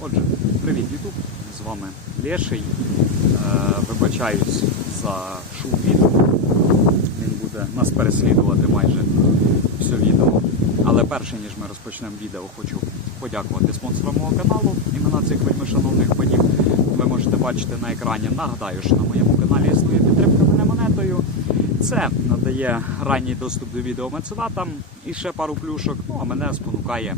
Отже, привіт, Ютуб! З вами Леший. Е, вибачаюсь за шум відео. Він буде нас переслідувати майже все відео. Але перше, ніж ми розпочнемо відео, хочу подякувати спонсорам мого каналу. Імена цих вельми шановних панів ви можете бачити на екрані. Нагадаю, що на моєму каналі існує підтримка мене монетою. Це надає ранній доступ до відео меценатам і ще пару плюшок. Ну а мене спонукає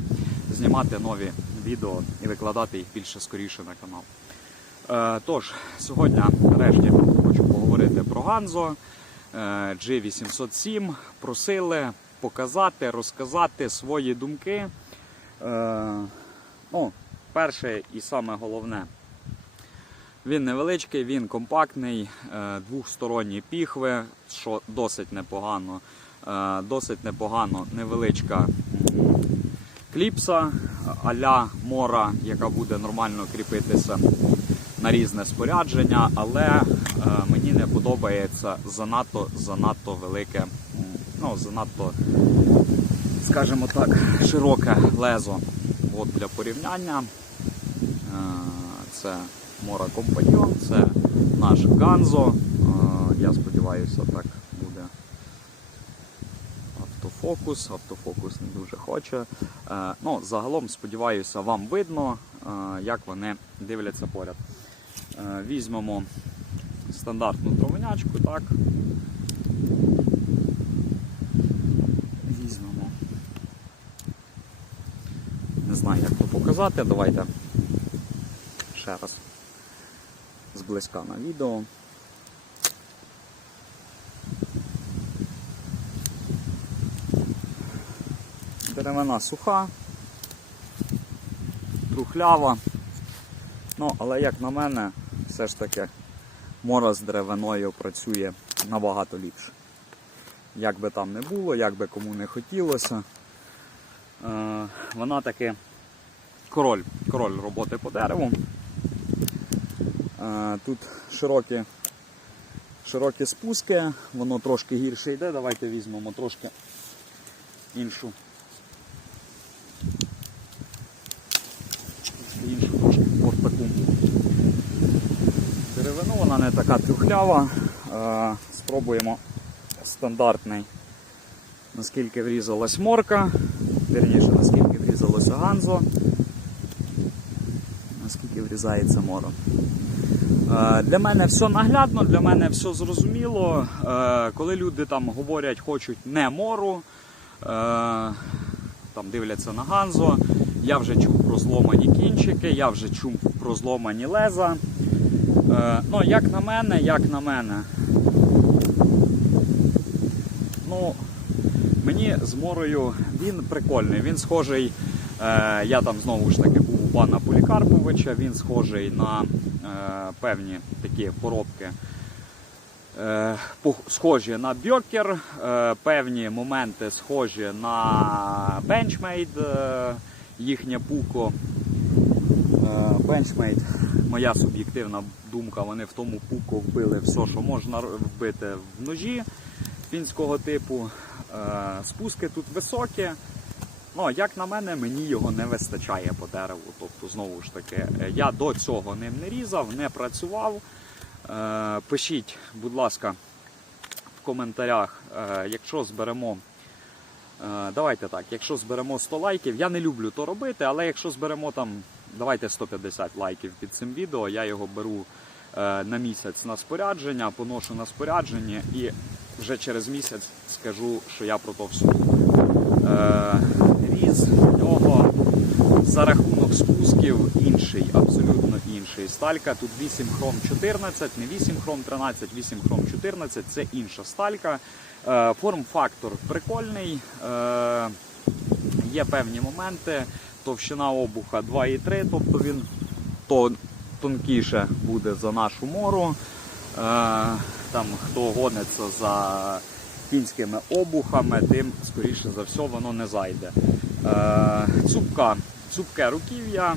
знімати нові відео і викладати їх більше скоріше на канал. Е, Тож, сьогодні нарешті хочу поговорити про Ганзо е, G807. Просили показати, розказати свої думки. Е, Ну, перше і саме головне. Він невеличкий, він компактний, е, двохсторонні піхви, що досить непогано. Е, Досить непогано невеличка кліпса а-ля мора, яка буде нормально кріпитися на різне спорядження, але е, мені не подобається занадто занадто велике, ну занадто, скажімо так, широке лезо. От для порівняння. Е, Це Мора Компаньйон, це наш Ганзо. Е, Я сподіваюся, так автофокус. Автофокус не дуже хоче. Е, Ну, загалом, сподіваюся, вам видно, е, як вони дивляться поряд. Е, Візьмемо стандартну травнячку, так. Візьмемо. Не знаю, як то показати. Давайте ще раз зблизька на відео. Деревина суха, трухлява. Ну, але як на мене, все ж таки мора з деревиною працює набагато ліпше. Як би там не було, як би кому не хотілося. Е, вона таки король, король роботи по дереву. Е, Тут широкі, широкі спуски, воно трошки гірше йде. Давайте візьмемо трошки іншу. Трошки іншу трошки от таку така трюхлява. Е, Спробуємо стандартний, наскільки врізалась морка, вірніше, наскільки врізалося ганзо, наскільки врізається моро. Е, Для мене все наглядно, для мене все зрозуміло. Е, Коли люди там говорять, хочуть не мору, там дивляться на ганзо, я вже чув про зломані кінчики, я вже чув про зломані леза. Е, Ну, як на мене, як на мене. Ну, мені з морою він прикольний. Він схожий. Е, я там знову ж таки був у пана Полікарповича, він схожий на е, певні такі поробки. Схожі на Бьокер, певні моменти схожі на е, їхнє пуко. Benchmade, моя суб'єктивна думка, вони в тому пуку вбили все, що можна вбити в ножі фінського типу. Е, Спуски тут високі. Ну, як на мене, мені його не вистачає по дереву. Тобто, знову ж таки, е, я до цього ним не різав, не працював. Е, Пишіть, будь ласка, в коментарях, якщо зберемо. Давайте так, якщо зберемо 100 лайків, я не люблю то робити, але якщо зберемо там, давайте 150 лайків під цим відео, я його беру е, на місяць на спорядження, поношу на спорядження і вже через місяць скажу, що я про то все. Е, Різ нього за рахунок спусків інший, абсолютно інший. Сталька тут 8 хром 14, не 8 хром 13, 8 хром 14 це інша сталька. Е, Форм-фактор прикольний. Є певні моменти. Товщина обуха 2,3, тобто він то тонкіше буде за нашу мору. Е, Там хто гониться за кінськими обухами, тим скоріше за все воно не зайде. Е, Цупка, цупке руків'я,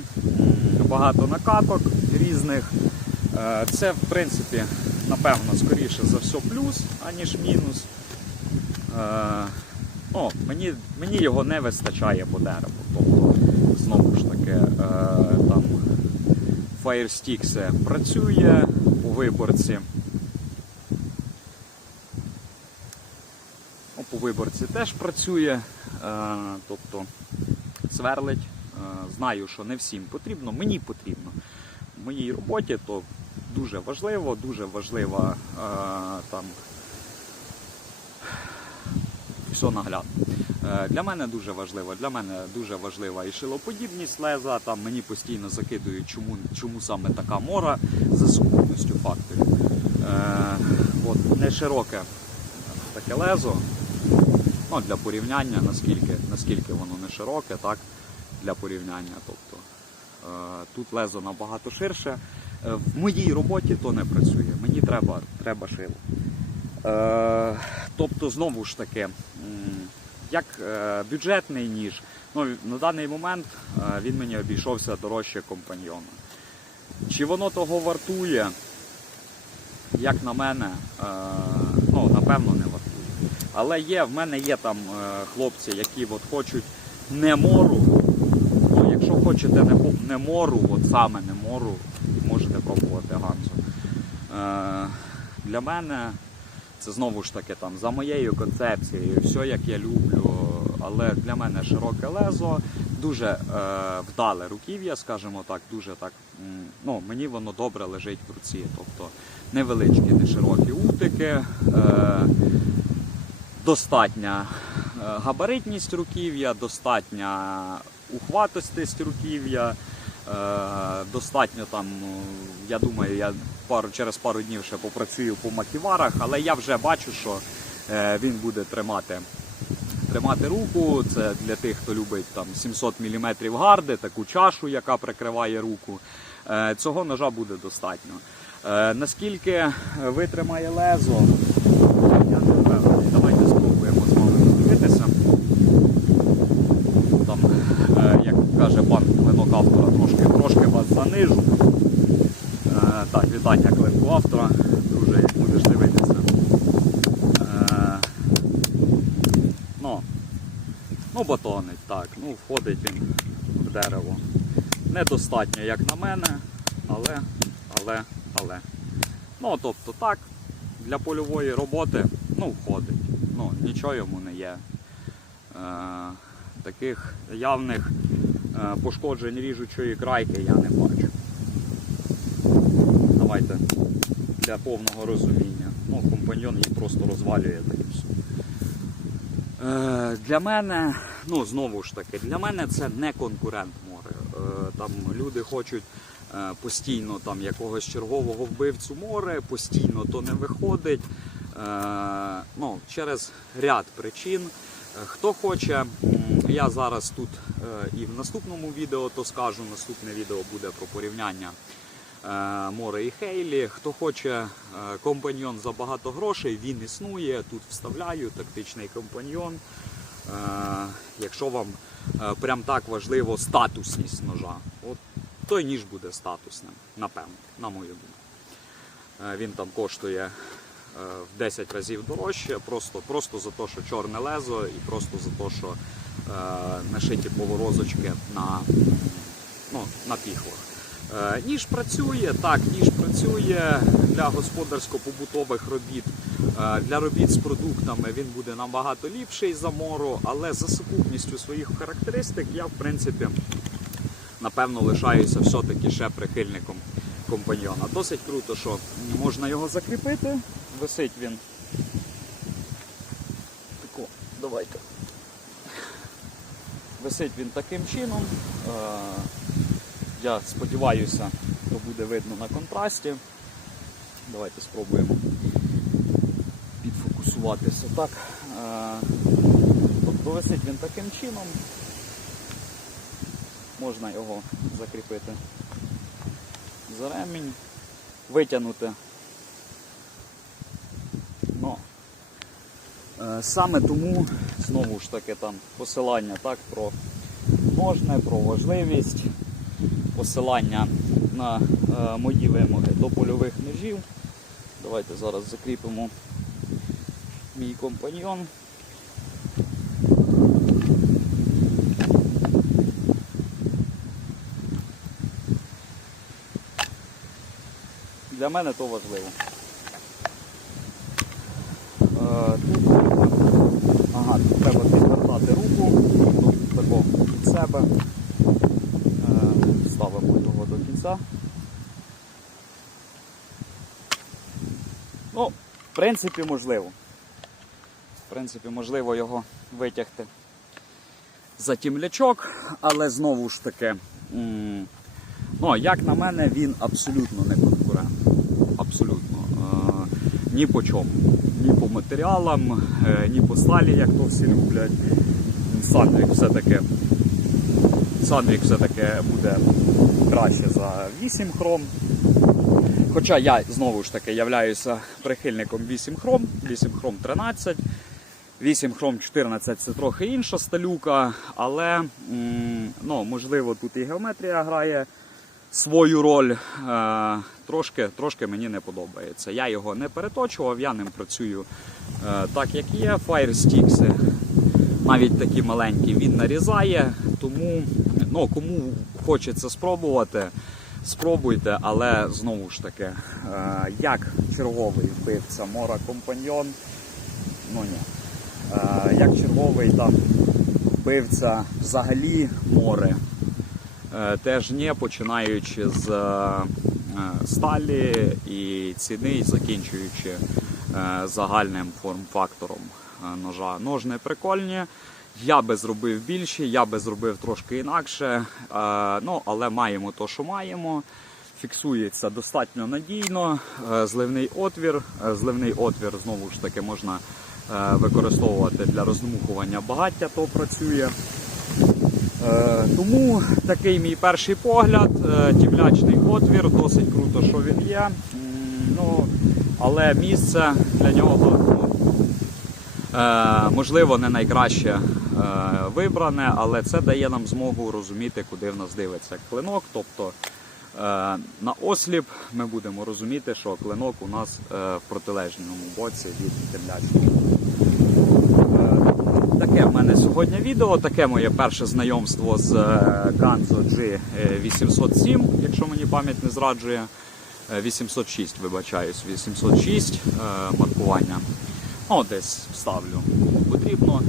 багато накаток різних. Е, Це, в принципі, напевно, скоріше за все плюс, аніж мінус. Е, Ну, мені, мені його не вистачає по дереву. Тобто, знову ж таки, е, там Firesticks працює у виборці. По виборці теж працює, е, тобто сверлить. Е, Знаю, що не всім потрібно, мені потрібно. В моїй роботі то дуже важливо, дуже важлива е, там все наглядно. Е, Для мене дуже важливо. Для мене дуже важлива і шилоподібність леза. Там мені постійно закидують, чому, чому саме така мора за сукупністю факторів. Е, от, не широке таке лезо. Ну, для порівняння, наскільки, наскільки воно не широке, так, для порівняння. Тобто, е, тут лезо набагато ширше. Е, в моїй роботі то не працює. Мені треба, треба шило. Тобто, знову ж таки, як е, бюджетний ніж, ну, на даний момент е, він мені обійшовся дорожче компаньйона. Чи воно того вартує? Як на мене, е, ну, напевно, не вартує. Але є, в мене є там хлопці, які от хочуть не мору. Ну, якщо хочете не, мору, от саме не мору, можете пробувати ганзу. Для мене це знову ж таки там за моєю концепцією, все як я люблю. Але для мене широке лезо, дуже е, вдале руків'я, скажімо так, дуже так. Ну, мені воно добре лежить в руці. Тобто невеличкі, не широкі утики. Е, достатня е, габаритність руків'я, достатня ухватистість руків'я, е, достатньо там, ну, я думаю, я пару, через пару днів ще попрацюю по маківарах, але я вже бачу, що е, він буде тримати. Тримати руку, це для тих, хто любить там 700 мм гарди, таку чашу, яка прикриває руку. Е, Цього ножа буде достатньо. Е, Наскільки витримає лезо, я не впевнений. Давайте спробуємо з вами подивитися. Там, е, як каже пан клинок автора, трошки, трошки вас занижу. Так, вітання клинку автора. Друже, як будеш дивитися. Е, Ну, ну батонить, так. Ну, входить він в дерево. Недостатньо, як на мене, але, але, але. Ну, тобто так, для польової роботи, ну, входить. Ну, нічого йому не є. Е, таких явних е, пошкоджень ріжучої крайки я не бачу. Давайте для повного розуміння. Ну, компаньйон її просто розвалює та і все. Е, для мене, ну знову ж таки, для мене це не конкурент море. Е, там люди хочуть е, постійно там якогось чергового вбивцю море, постійно то не виходить. Е, ну, через ряд причин. Хто хоче, я зараз тут і в наступному відео то скажу. Наступне відео буде про порівняння Море і Хейлі. Хто хоче компаньйон за багато грошей, він існує. Тут вставляю тактичний компаньйон. Е, Якщо вам е, прям так важливо статусність ножа, от той ніж буде статусним, напевно, на мою думку. Е, Він там коштує в 10 разів дорожче, просто, просто за те, що чорне лезо, і просто за те, що нашиті поворозочки на, ну, на піхвах. Е, Ніж працює, так, ніж працює для господарсько-побутових робіт. Е, Для робіт з продуктами він буде набагато ліпший за мору, але за сукупністю своїх характеристик я, в принципі, напевно, лишаюся все-таки ще прихильником компаньйона. Досить круто, що можна його закріпити. Висить він. Тако, давайте. Висить він таким чином. Я сподіваюся, то буде видно на контрасті. Давайте спробуємо підфокусуватися так. Е, Тобто висить він таким чином. Можна його закріпити за ремінь, витягнути. Ну, е, саме тому, знову ж таки, там посилання так, про ножне, про важливість, посилання на е, мої вимоги до польових ножів. Давайте зараз закріпимо мій компаньйон. для мене то важливо. Е, ага, тут треба підвертати руку, тако під себе. Ставимо його до кінця. Ну, в принципі, можливо. В принципі, можливо його витягти за тімлячок, але знову ж таки, ну, як на мене, він абсолютно не конкурент. Абсолютно. Е, ні по чому. Ні по матеріалам, е, ні по сталі, як то всі люблять. Сандвік все-таки. Сандвік все-таки буде краще за 8 хром. Хоча я знову ж таки являюся прихильником 8 хром, 8 хром 13. 8 хром 14 це трохи інша сталюка, але ну, можливо тут і геометрія грає свою роль. Е, трошки, трошки мені не подобається. Я його не переточував, я ним працюю е, так, як є. Fire Sticks, навіть такі маленькі, він нарізає. Тому ну, кому хочеться спробувати, спробуйте, але знову ж таки, е, як черговий вбивця Мора Компаньйон, ну ні. Е, як черговий там вбивця взагалі море. Е, Теж ні, починаючи з сталі і ціни, і закінчуючи загальним форм-фактором ножа. Ножни прикольні. Я би зробив більше, я би зробив трошки інакше. Е, Ну, але маємо то, що маємо. Фіксується достатньо надійно. Е, Зливний отвір. Е, Зливний отвір знову ж таки можна е, використовувати для роздмухування багаття, то працює. Е, Тому такий мій перший погляд. Е, Тімлячний отвір, досить круто, що він є. Ну, але місце для нього е, можливо не найкраще е, вибране, але це дає нам змогу розуміти, куди в нас дивиться клинок. Тобто е, на осліп ми будемо розуміти, що клинок у нас е, в протилежному боці від. Е, Таке в мене сьогодні відео, таке моє перше знайомство з е, Ganzo G807, якщо мені пам'ять не зраджує. Е, 806, вибачаюсь, 806 е, маркування. Ну, десь вставлю, потрібно.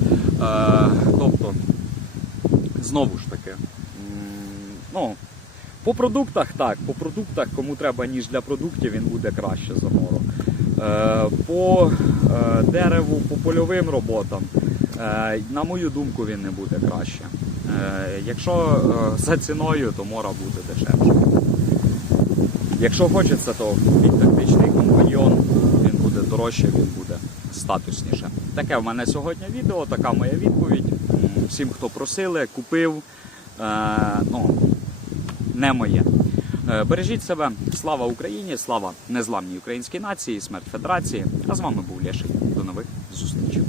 Е, тобто, знову ж таки, ну, по продуктах так, по продуктах, кому треба ніж для продуктів, він буде краще за мору. Е, по е, дереву, по польовим роботам, на мою думку, він не буде краще. Якщо за ціною, то мора буде дешевше. Якщо хочеться, то мій тактичний компаньйон він буде дорожче, він буде статусніше. Таке в мене сьогодні відео, така моя відповідь. Всім, хто просили, купив. Е, ну, не моє. Е, Бережіть себе, слава Україні, слава незламній українській нації, смерть Федерації. А з вами був Леший. До нових зустрічей.